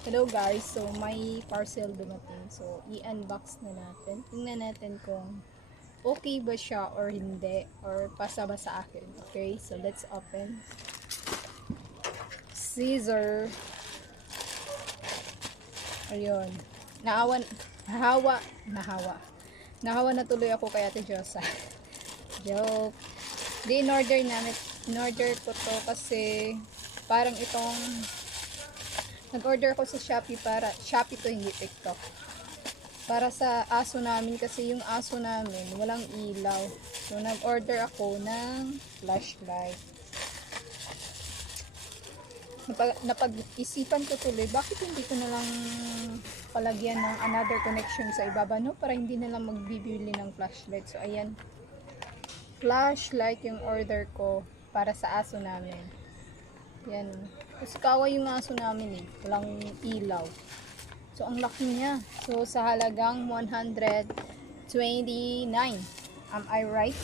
Hello guys, so may parcel dumating. So i-unbox na natin. Tingnan natin kung okay ba siya or hindi or pasa ba sa akin. Okay, so let's open. Scissor. Ayun. Naawan, nahawa na tuloy ako kay Ate Josa. Joke. Di in-order namin. In-order ko to kasi parang itong nag-order ko sa Shopee para Shopee to, hindi TikTok. Para sa aso namin kasi yung aso namin walang ilaw. So nag-order ako ng flashlight. Napag-isipan ko tuloy, bakit hindi ko na lang palagyan ng another connection sa ibaba, no? Para hindi na lang magbibili ng flashlight. So ayan, flashlight yung order ko para sa aso namin. Yan. Kasi kawawa yung aso namin eh. Walang ilaw. So, ang laki niya. So, sa halagang 129. Am I right?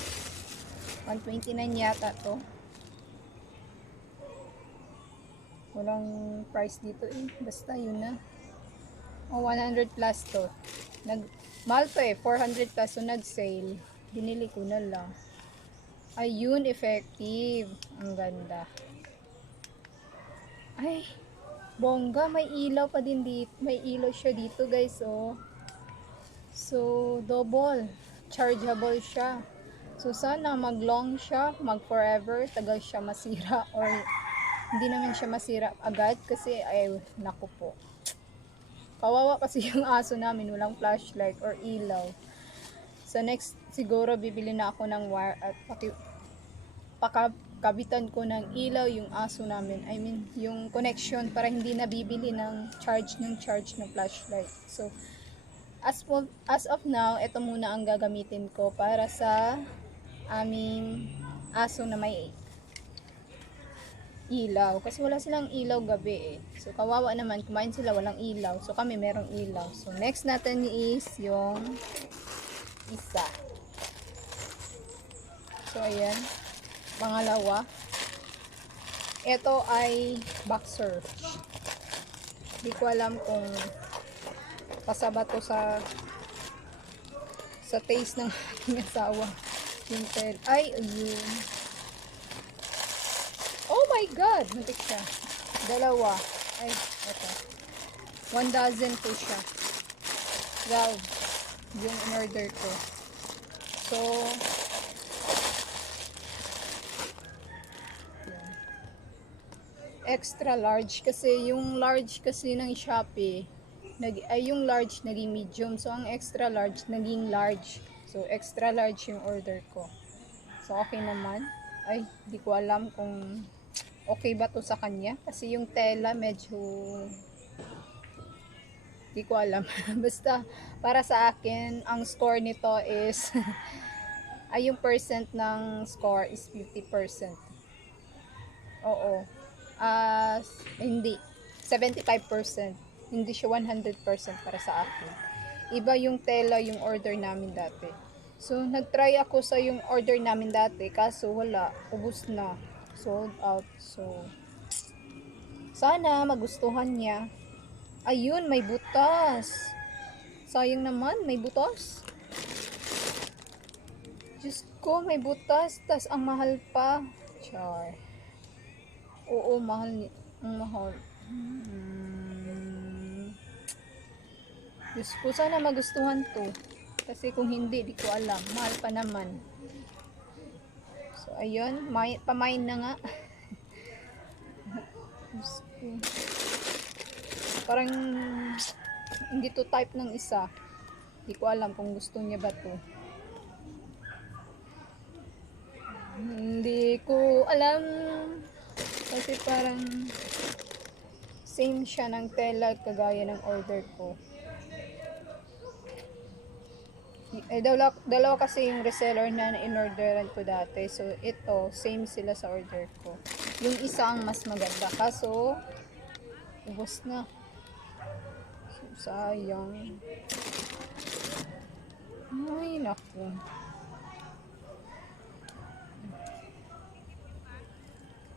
129 yata to. Walang price dito eh. Basta yun na. O, 100 plus to. Mahal to eh. 400 plus. So, nag-sale. Binili ko na lang. Ayun, effective. Ang ganda. Ay, bongga, may ilaw pa din dito. May ilaw siya dito, guys, oh. So, double. Chargeable siya. So, sana mag-long siya, mag-forever, tagal siya masira or hindi naman siya masira agad kasi ay, naku po. Kawawa kasi yung aso namin, walang flashlight or ilaw. So, next, siguro bibili na ako ng wire at kabitan ko ng ilaw yung aso namin. I mean, yung connection para hindi nabibili ng charge ng flashlight. So, as of now, ito muna ang gagamitin ko para sa aming aso na may ilaw. Kasi wala silang ilaw gabi eh. So, kawawa naman, kumain sila, walang ilaw. So, kami merong ilaw. So, next natin is yung isa. So, ayan. Pangalawa, ito ay boxer. Hindi ko alam kung kasaba to sa taste ng aking asawa. Yung ay, ayun. Oh my God! Muntik siya. Dalawa. Ay, ito. 1 dozen po siya. Wow. Yung in-order ko. So, extra large kasi yung large kasi ng Shopee yung large naging medium, so ang extra large naging large, so extra large yung order ko. So okay naman. Ay, di ko alam kung okay ba to sa kanya kasi yung tela medyo di ko alam. Basta para sa akin ang score nito is ay yung percent ng score is 50%. Oo. Hindi. 75%. Hindi siya 100% para sa akin. Iba yung tela yung order namin dati. So, nag-try ako sa yung order namin dati, kaso wala. Ubus na. Sold out. So, sana magustuhan niya. Ayun, may butas. Sayang naman, may butas. Diyos ko, may butas. Tas ang mahal pa. Char. Oo, mahal. Ang mahal. Diyos ko, sana magustuhan to. Kasi kung hindi, di ko alam. Mahal pa naman. So, ayun. Pamain na nga. Diyos ko. Parang hindi to type ng isa. Di ko alam kung gusto niya ba to. Hindi ko alam. Kasi parang same siya ng tela kagaya ng order ko. Dalawa kasi yung reseller na in-orderan ko dati. So, ito, same sila sa order ko. Yung isa ang mas maganda. Kaso, ubos na. So, sayang. Ay, naku.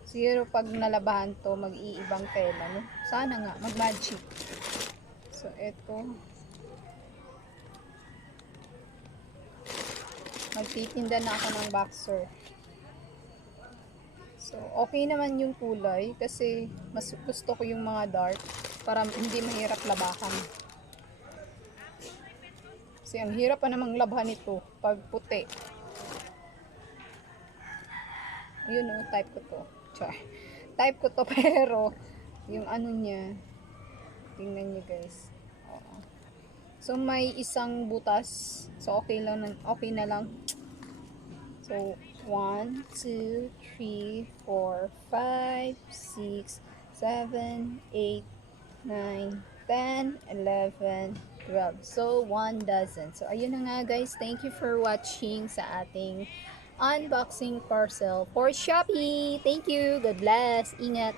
Siguro pag nalabahan to, mag-iibang tela, no? Sana nga, mag-magic. So, eto. Magtitinda na ako ng boxer. So, okay naman yung kulay kasi mas gusto ko yung mga dark para hindi mahirap labahan. Kasi ang hirap pa namang labhan ito pag puti. Yun o, type ko to. Char. Type ko to pero yung ano niya, tingnan niyo guys. Oo. So, may isang butas. So, okay na lang. So, 1, 2, 3, 4, 5, 6, 7, 8, 9, 10, 11, 12. So, 1 dozen. So, ayun na nga guys. Thank you for watching sa ating unboxing parcel for Shopee. Thank you. God bless. Ingat.